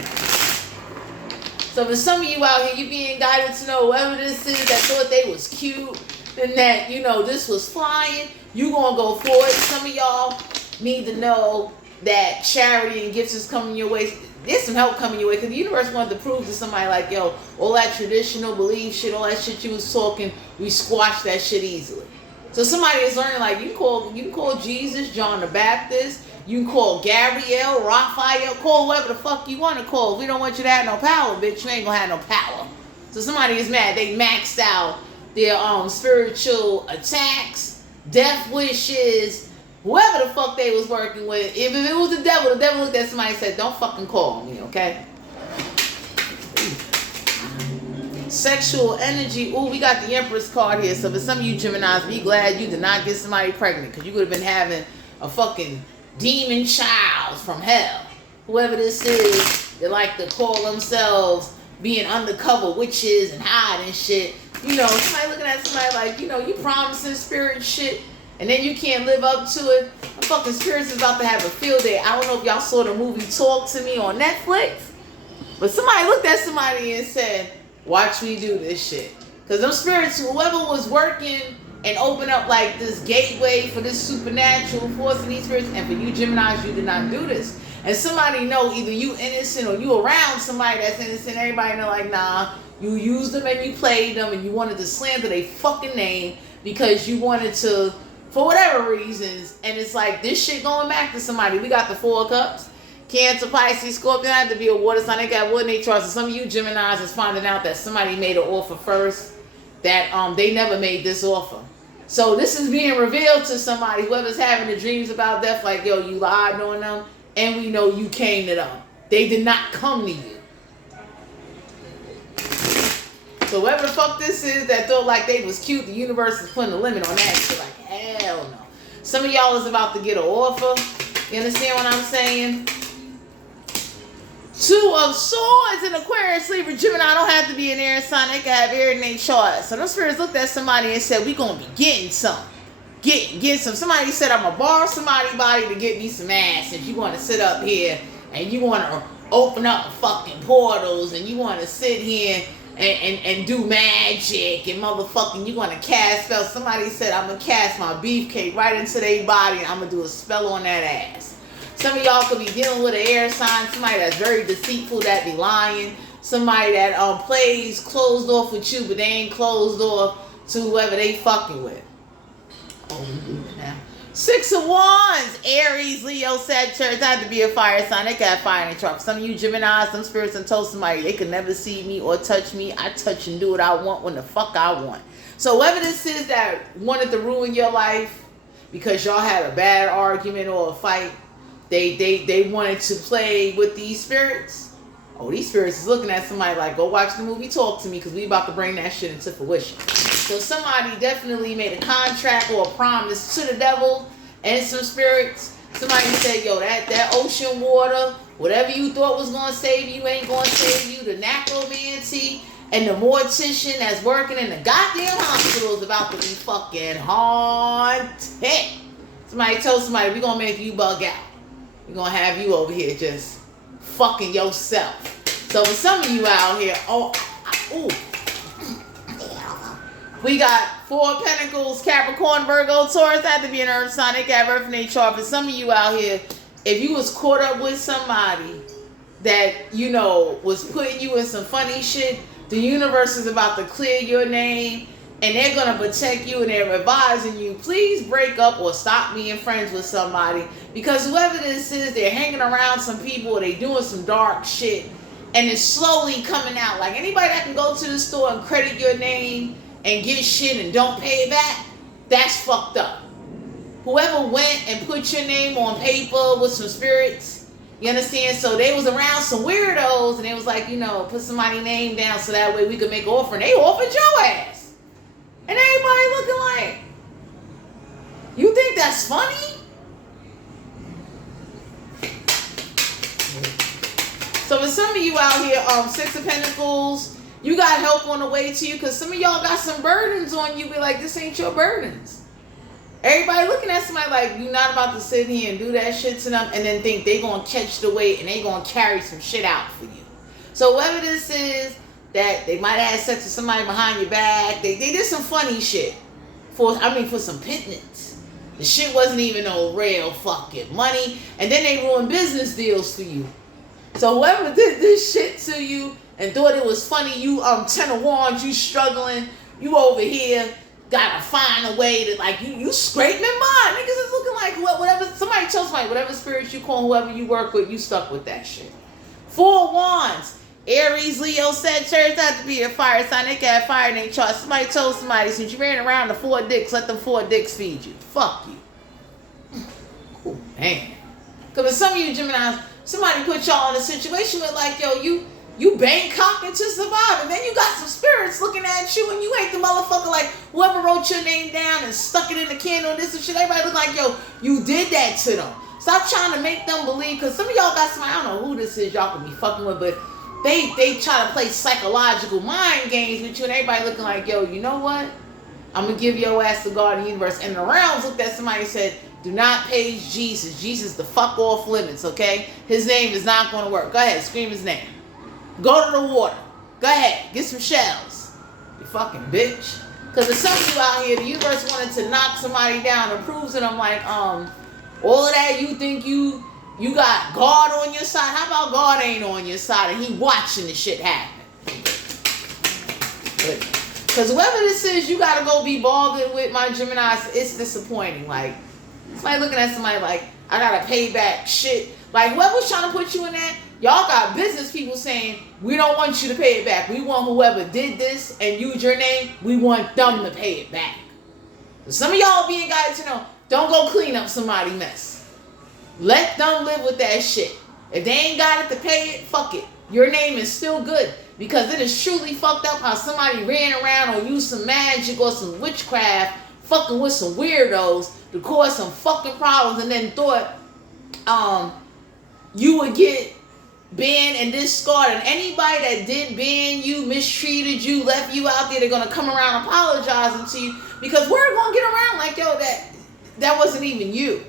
So for some of you out here, you being guided to know whoever this is that thought they was cute, and that, this was flying, you gonna go for it. Some of y'all need to know that charity and gifts is coming your way. There's some help coming your way, because the universe wanted to prove to somebody like, yo, all that traditional belief shit, all that shit you was talking, we squashed that shit easily. So somebody is learning, like, you can call Jesus, John the Baptist, you can call Gabriel, Raphael, call whoever the fuck you want to call. If we don't want you to have no power, bitch, you ain't gonna have no power. So somebody is mad. They maxed out their spiritual attacks, death wishes, whoever the fuck they was working with. If it was the devil looked at somebody and said, don't fucking call me, okay? Sexual energy. Ooh, we got the Empress card here. So for some of you Geminis, be glad you did not get somebody pregnant, because you would have been having a fucking demon child from hell. Whoever this is, they like to call themselves being undercover witches and hiding shit. Somebody looking at somebody like, you promising spirit shit, and then you can't live up to it. The fucking spirits is about to have a field day. I don't know if y'all saw the movie Talk to Me on Netflix, but somebody looked at somebody and said, watch me do this shit. Because them spirits, whoever was working and open up like this gateway for this supernatural force in these spirits, and for you Geminis, you did not do this. And somebody know either you innocent or you around somebody that's innocent. Everybody know like, nah, you used them and you played them and you wanted to slander their fucking name because you wanted to, for whatever reasons. And it's like, this shit going back to somebody. We got the 4 of Cups. Cancer, Pisces, Scorpio, had to be a water sign. They got wood in their charts. So some of you Geminis is finding out that somebody made an offer first, that they never made this offer. So this is being revealed to somebody, whoever's having the dreams about death, like, yo, you lied on them, and we know you came to them. They did not come to you. So whoever the fuck this is that thought like they was cute, the universe is putting a limit on that shit. Like, hell no. Some of y'all is about to get an offer. You understand what I'm saying? 2 of Swords in Aquarius, Libra, Gemini. Don't have to be an air sign. They can have air in their chart. So those spirits looked at somebody and said, we gonna be getting some. get some. Somebody said I'm gonna borrow somebody's body to get me some ass. If you want to sit up here and you want to open up fucking portals and you want to sit here and do magic and motherfucking you want to cast spells. Somebody said I'm gonna cast my beefcake right into their body and I'm gonna do a spell on that ass. Some of y'all could be dealing with an air sign, somebody that's very deceitful, that be lying, somebody that plays closed off with you but they ain't closed off to whoever they fucking with. Oh, now. 6 of Wands, Aries, Leo, Sagittarius. I have to be a fire sign. They got fire in their truck. Some of you Geminis, some spirits and told somebody they can never see me or touch me. I touch and do what I want when the fuck I want. So whoever this is that wanted to ruin your life because y'all had a bad argument or a fight, they wanted to play with these spirits. Oh, these spirits is looking at somebody like, go watch the movie Talk to Me because we about to bring that shit into fruition. So somebody definitely made a contract or a promise to the devil and some spirits. Somebody said, yo, that ocean water, whatever you thought was going to save you ain't going to save you. The necromancy and the mortician that's working in the goddamn hospital is about to be fucking haunted. Somebody told somebody, we're going to make you bug out. We're going to have you over here just fucking yourself. So for some of you out here, we got 4 of Pentacles, Capricorn, Virgo, Taurus. That had to be an earth sign. They got Earth in their chart. For some of you out here, if you was caught up with somebody that, you know, was putting you in some funny shit, the universe is about to clear your name and they're going to protect you and they're advising you, please break up or stop being friends with somebody because whoever this is, they're hanging around some people or they doing some dark shit and it's slowly coming out. Like anybody that can go to the store and credit your name and get shit and don't pay it back, that's fucked up. Whoever went and put your name on paper with some spirits, you understand? So they was around some weirdos and they was like, you know, put somebody's name down so that way we could make an offering. They offered your ass. And everybody looking like, you think that's funny? So for some of you out here, 6 of Pentacles, you got help on the way to you because some of y'all got some burdens on you. Be like, this ain't your burdens. Everybody looking at somebody like, you're not about to sit here and do that shit to them and then think they going to catch the weight and they going to carry some shit out for you. So whoever this is, that they might have had sex with somebody behind your back. They did some funny shit for some pittance. The shit wasn't even no real fucking money. And then they ruined business deals for you. So whoever did this shit to you and thought it was funny, you 10 of Wands, you struggling, you over here, gotta find a way to like you scraping mine. Niggas is looking like whatever somebody chose somebody, whatever spirits you call whoever you work with, you stuck with that shit. 4 of Wands. Aries, Leo, Sagittarius, have to be a fire sign. They got fire in their chart. Somebody told somebody, since you ran around the 4 dicks, let them 4 dicks feed you. Fuck you. Oh, man. Because with some of you Geminis, somebody put y'all in a situation with like, yo, you Bangkok to survive. And then you got some spirits looking at you and you ain't the motherfucker like whoever wrote your name down and stuck it in the candle and this and shit. Everybody look like, yo, you did that to them. Stop trying to make them believe. Because some of y'all got somebody, I don't know who this is y'all can be fucking with, but they try to play psychological mind games with you and everybody looking like, yo, you know what? I'm going to give your ass to God in the universe. And the realms looked at somebody and said, do not page Jesus. Jesus the fuck off limits, okay? His name is not going to work. Go ahead, scream his name. Go to the water. Go ahead, get some shells. You fucking bitch. Because there's some of you out here, the universe wanted to knock somebody down and prove to them like, all of that you think you got God on your side. How about God ain't on your side and he watching the shit happen? Because whoever this is, you got to go be bothered with my Geminis. It's disappointing. Like, somebody looking at somebody like, I got to pay back shit. Like, whoever's trying to put you in that, y'all got business people saying, we don't want you to pay it back. We want whoever did this and used your name, we want them to pay it back. But some of y'all being guided to know, don't go clean up somebody's mess. Let them live with that shit. If they ain't got it to pay it, fuck it. Your name is still good. Because it is truly fucked up how somebody ran around or used some magic or some witchcraft fucking with some weirdos to cause some fucking problems and then thought you would get banned and discarded. And anybody that did ban you, mistreated you, left you out there, they're gonna come around apologizing to you, because we're gonna get around like, yo, that wasn't even you.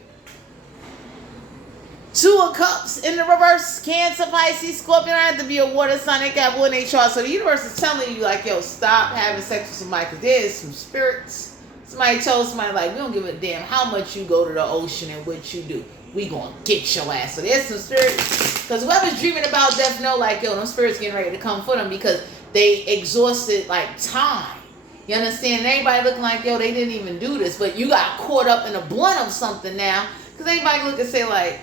Two of Cups in the reverse. Cancer, Pisces, Scorpion. I have to be a water sign. They got one in their chart. So the universe is telling you, like, yo, stop having sex with somebody, because there's some spirits. Somebody told somebody, like, we don't give a damn how much you go to the ocean and what you do. We gonna get your ass. So there's some spirits. Because whoever's dreaming about death know, like, yo, them spirits getting ready to come for them, because they exhausted, like, time. You understand? And everybody looking like, yo, they didn't even do this. But you got caught up in a blunt of something now. Because anybody look and say, like,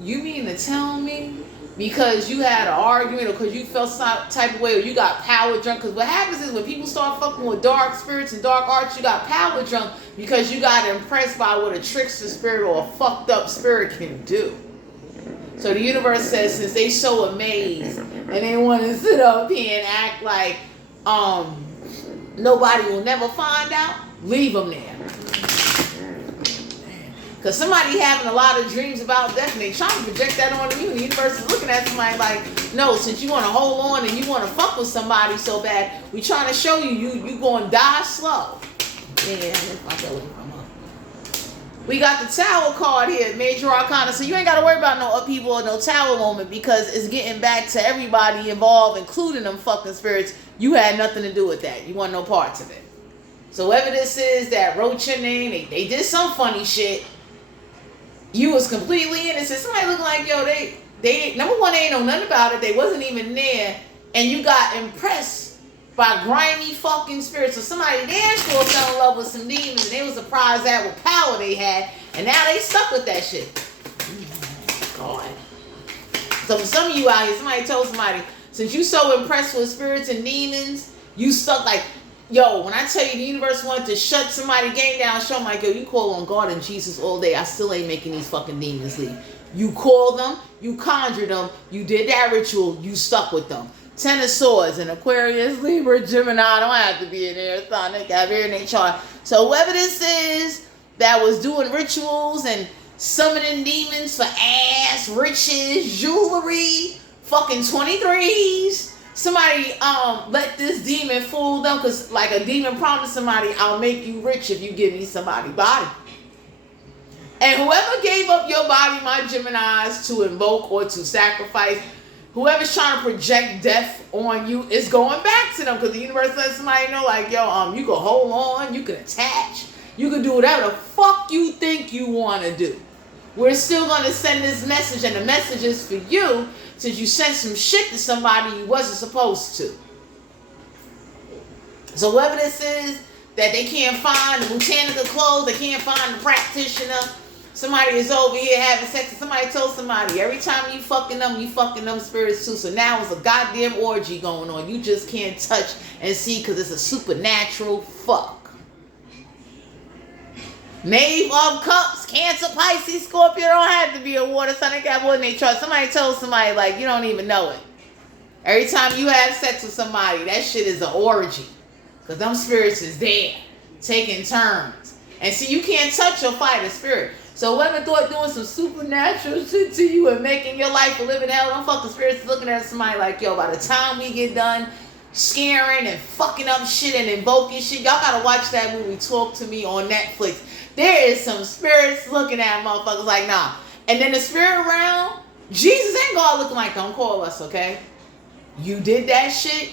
you mean to tell me because you had an argument or because you felt some type of way or you got power drunk? Because what happens is when people start fucking with dark spirits and dark arts, you got power drunk because you got impressed by what a trickster spirit or a fucked up spirit can do. So the universe says, since they so amazed and they want to sit up here and act like nobody will never find out, leave them there. Because somebody having a lot of dreams about death and they trying to project that onto you. And the universe is looking at somebody like, no, since you want to hold on and you want to fuck with somebody so bad, we trying to show you going to die slow. Yeah, we got the Tower card here, Major Arcana. So you ain't got to worry about no upheaval or no Tower moment, because it's getting back to everybody involved, including them fucking spirits. You had nothing to do with that. You want no parts of it. So whoever this is that wrote your name, they did some funny shit. You was completely innocent. Somebody looking like, yo, they number one, they ain't know nothing about it. They wasn't even there. And you got impressed by grimy fucking spirits. So somebody there sure fell in love with some demons and they was surprised at what power they had. And now they stuck with that shit. God. So for some of you out here, somebody told somebody, since you so impressed with spirits and demons, you stuck like, yo, when I tell you the universe wanted to shut somebody game down, show them like, yo, you call on God and Jesus all day, I still ain't making these fucking demons leave. You called them, you conjured them, you did that ritual, you stuck with them. Ten of Swords in Aquarius, Libra, Gemini. I don't have to be in there. They got here in their chart. So whoever this is that was doing rituals and summoning demons for ass, riches, jewelry, fucking 23s. Somebody let this demon fool them, because like a demon promised somebody, I'll make you rich if you give me somebody's body. And whoever gave up your body, my Geminis, to invoke or to sacrifice, whoever's trying to project death on you is going back to them, because the universe lets somebody know, like, yo, you can hold on, you can attach, you can do whatever the fuck you think you want to do. We're still going to send this message, and the message is for you, since you sent some shit to somebody you wasn't supposed to. So whoever this is that they can't find the botanical clothes, they can't find the practitioner, somebody is over here having sex, and somebody told somebody, every time you fucking them spirits too. So now it's a goddamn orgy going on. You just can't touch and see because it's a supernatural fuck. Knave of Cups, Cancer, Pisces, Scorpio. Don't have to be a water sign. They got one in their chart. Somebody told somebody, like, you don't even know it. Every time you have sex with somebody, that shit is an orgy. Because them spirits is there, taking turns. And see, you can't touch or fight a spirit. So whoever thought doing some supernatural shit to you and making your life a living hell, them fucking spirits looking at somebody like, yo, by the time we get done scaring and fucking up shit and invoking shit, y'all gotta watch that movie Talk to Me on Netflix. There is some spirits looking at motherfuckers like, nah. And then the spirit realm, Jesus ain't God looking like, don't call us, okay? You did that shit.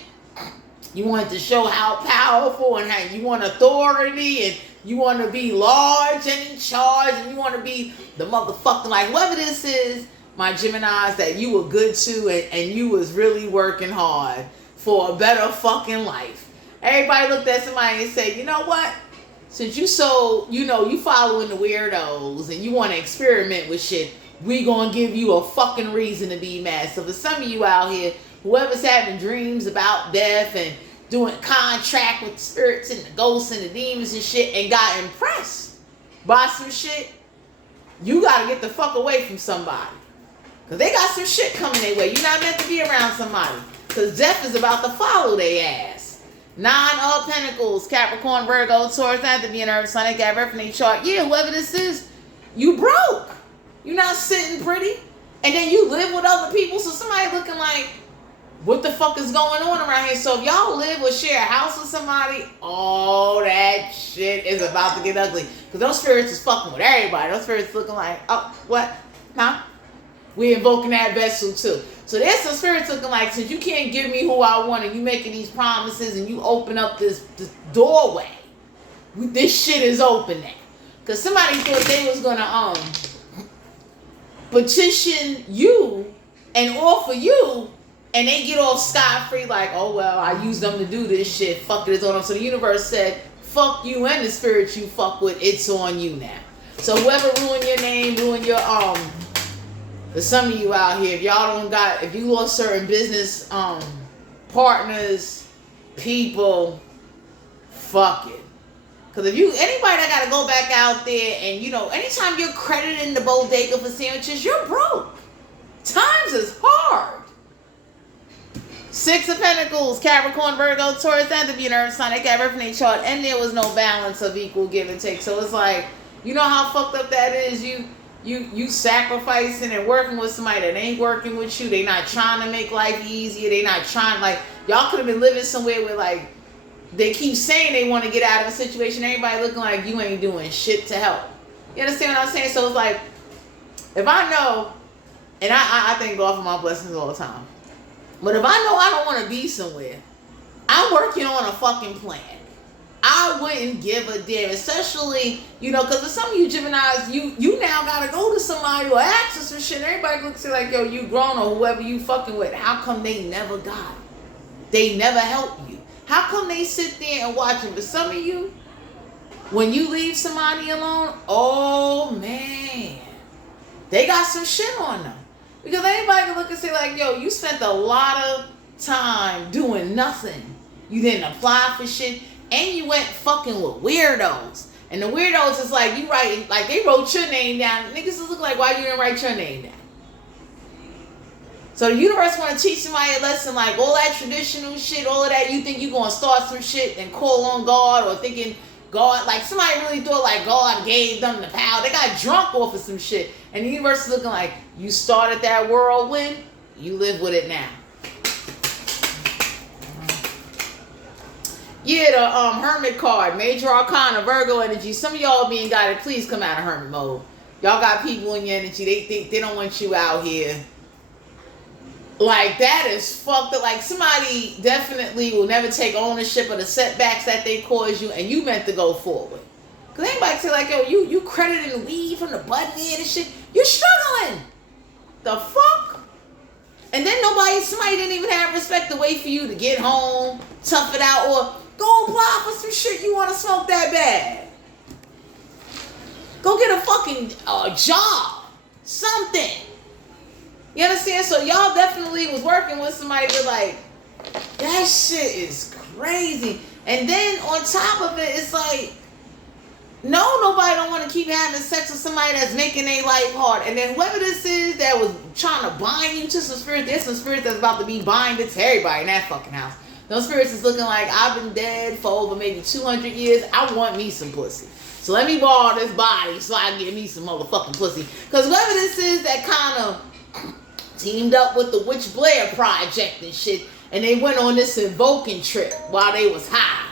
You wanted to show how powerful and how you want authority and you want to be large and in charge and you want to be the motherfucking, like, whoever this is, my Geminis, that you were good to and you was really working hard for a better fucking life. Everybody looked at somebody and said, you know what? Since you so, you following the weirdos and you want to experiment with shit, we gonna give you a fucking reason to be mad. So for some of you out here, whoever's having dreams about death and doing contract with the spirits and the ghosts and the demons and shit and got impressed by some shit, you gotta get the fuck away from somebody. Because they got some shit coming their way. You're not meant to be around somebody. Because death is about to follow their ass. 9 of Pentacles, Capricorn, Virgo, Taurus, not to be an Earth sign, got reference chart. Yeah, whoever this is, you broke. You're not sitting pretty. And then you live with other people, so somebody looking like, what the fuck is going on around here? So if y'all live or share a house with somebody, all that shit is about to get ugly. Because those spirits is fucking with everybody. Those spirits looking like, oh, what? Huh? We invoking that vessel too. So there's some spirits looking like, since you can't give me who I want and you making these promises and you open up this doorway, this shit is open now. Because somebody thought they was going to petition you and offer you, and they get off scot-free like, oh, well, I used them to do this shit. Fuck it, it's on them. So the universe said, fuck you and the spirit you fuck with, it's on you now. So whoever ruined your name, ruined your, there's some of you out here, if y'all don't got, if you lost certain business partners, people, fuck it. Because if you, anybody that got to go back out there and, you know, anytime you're crediting the bodega for sandwiches, you're broke. Times is hard. 6 of Pentacles, Capricorn, Virgo, Taurus, and the Venus, Earth sign. They got everything in chart, and there was no balance of equal give and take. So it's like, you know how fucked up that is? You sacrificing and working with somebody that ain't working with you. They not trying to make life easier. They not trying, like, y'all could have been living somewhere where, like, they keep saying they want to get out of a situation. Everybody looking like you ain't doing shit to help. You understand what I'm saying? So it's like, if I know, and I thank God for my blessings all the time. But if I know I don't want to be somewhere, I'm working on a fucking plan. I wouldn't give a damn, especially, you know, because for some of you Geminis, you now got to go to somebody or ask for some shit. Everybody looks at like, yo, you grown or whoever you fucking with. How come they never got it? They never help you. How come they sit there and watch it? But some of you, when you leave somebody alone, oh man, they got some shit on them. Because anybody can look and say like, yo, you spent a lot of time doing nothing. You didn't apply for shit. And you went fucking with weirdos. And the weirdos is like, you write, like they wrote your name down. Niggas just look like, why you didn't write your name down? So the universe want to teach somebody a lesson like all that traditional shit, all of that. You think you going to start some shit and call on God, or thinking God, like somebody really thought like God gave them the power. They got drunk off of some shit. And the universe is looking like, you started that whirlwind, you live with it now. Yeah, the Hermit card, Major Arcana, Virgo energy. Some of y'all being guided, please come out of Hermit mode. Y'all got people in your energy, they think they don't want you out here. Like, that is fucked up. Like, somebody definitely will never take ownership of the setbacks that they caused you, and you meant to go forward. Because anybody say, like, yo, you crediting weed from the button in and shit. You're struggling. The fuck? And then somebody didn't even have respect to wait for you to get home, tough it out, or go apply for some shit you want to smoke that bad. Go get a fucking job. Something. You understand? So y'all definitely was working with somebody that like, that shit is crazy. And then on top of it, it's like, no, nobody don't want to keep having sex with somebody that's making their life hard. And then whoever this is that was trying to bind you to some spirits, there's some spirits that's about to be binded to everybody in that fucking house. Those spirits is looking like, I've been dead for over maybe 200 years. I want me some pussy. So let me borrow this body so I can get me some motherfucking pussy. Because whoever this is that kind of teamed up with the Witch Blair Project and shit, and they went on this invoking trip while they was high.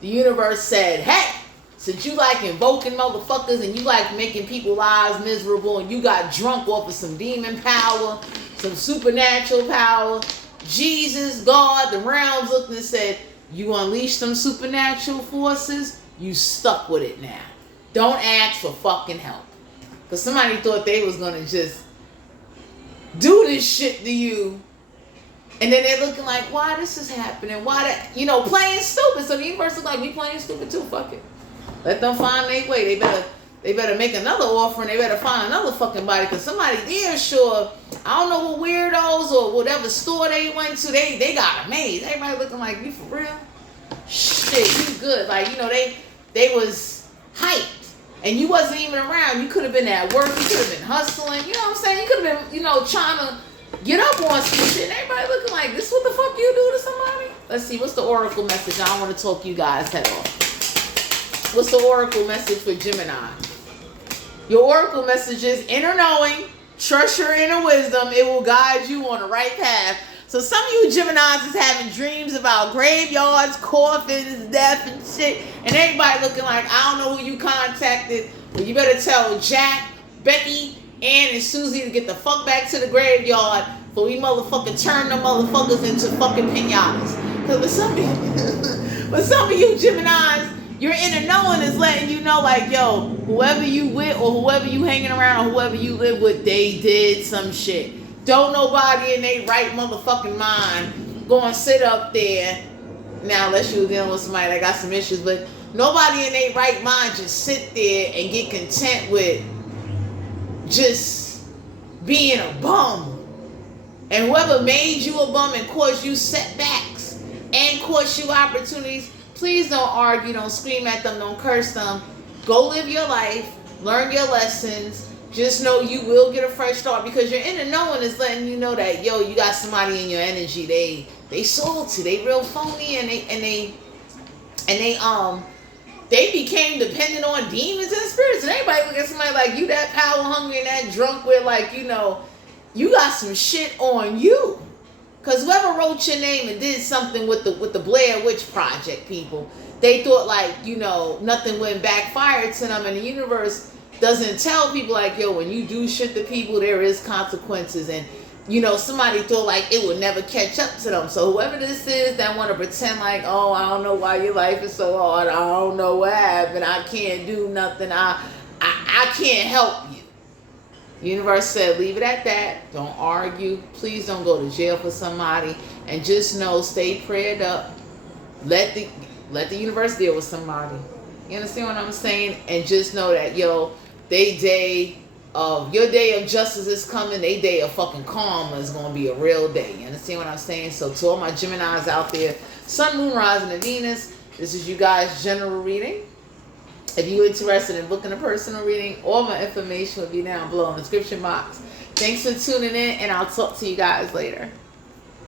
The universe said, hey, since you like invoking motherfuckers and you like making people's lives miserable and you got drunk off of some demon power, some supernatural power, Jesus, God, the realms looked and said, you unleashed some supernatural forces, you stuck with it now. Don't ask for fucking help. Because somebody thought they was going to just do this shit to you, and then they're looking like, why this is happening, why that, you know, playing stupid. So the universe is like, we playing stupid too, fuck it, let them find their way. They better make another offering. They better find another fucking body, because somebody there sure, I don't know what weirdos or whatever store they went to, they got a maze. Everybody looking like, you for real? Shit, you good. Like, you know, they was hyped. And you wasn't even around. You could have been at work. You could have been hustling. You know what I'm saying? You could have been, you know, trying to get up on some shit. And everybody looking like, this what the fuck you do to somebody? Let's see. What's the oracle message? I don't want to talk you guys head off. What's the oracle message for Gemini? Your oracle message is inner knowing, Trust your inner wisdom. It will guide you on the right path. So some of you Geminis is having dreams about graveyards, coffins, death, and shit. And everybody looking like, I don't know who you contacted, but you better tell Jack, Becky, Ann, and Susie to get the fuck back to the graveyard for we motherfucking turn them motherfuckers into fucking pinatas. Because with some of you Geminis, your inner knowing is letting you know, like, yo, whoever you with or whoever you hanging around or whoever you live with, they did some shit. Don't nobody in their right motherfucking mind go and sit up there. Now, unless you're dealing with somebody that got some issues, but nobody in their right mind just sit there and get content with just being a bum. And whoever made you a bum and caused you setbacks and caused you opportunities, please don't argue, don't scream at them, don't curse them. Go live your life, learn your lessons. Just know you will get a fresh start, because your inner knowing is letting you know that, yo, you got somebody in your energy. They salty, they real phony, and they became dependent on demons and spirits. And everybody look at somebody like you, that power hungry and that drunk, with, like, you know, you got some shit on you. Because whoever wrote your name and did something with the Blair Witch Project people, they thought, like, you know, nothing went backfired to them, and the universe doesn't tell people, like, yo, when you do shit to people, there is consequences. And, you know, somebody thought like it would never catch up to them. So whoever this is that want to pretend like, oh, I don't know why your life is so hard, I don't know what happened, I can't do nothing, I can't help you. The universe said, leave it at that. Don't argue. Please don't go to jail for somebody. And just know, stay prayed up. Let the universe deal with somebody. You understand what I'm saying? And just know that, yo, your day of justice is coming. Their day of fucking karma is going to be a real day. You understand what I'm saying? So to all my Geminis out there, Sun, Moon, Rising, and Venus, this is you guys' general reading. If you're interested in booking a personal reading, all my information will be down below in the description box. Thanks for tuning in, and I'll talk to you guys later.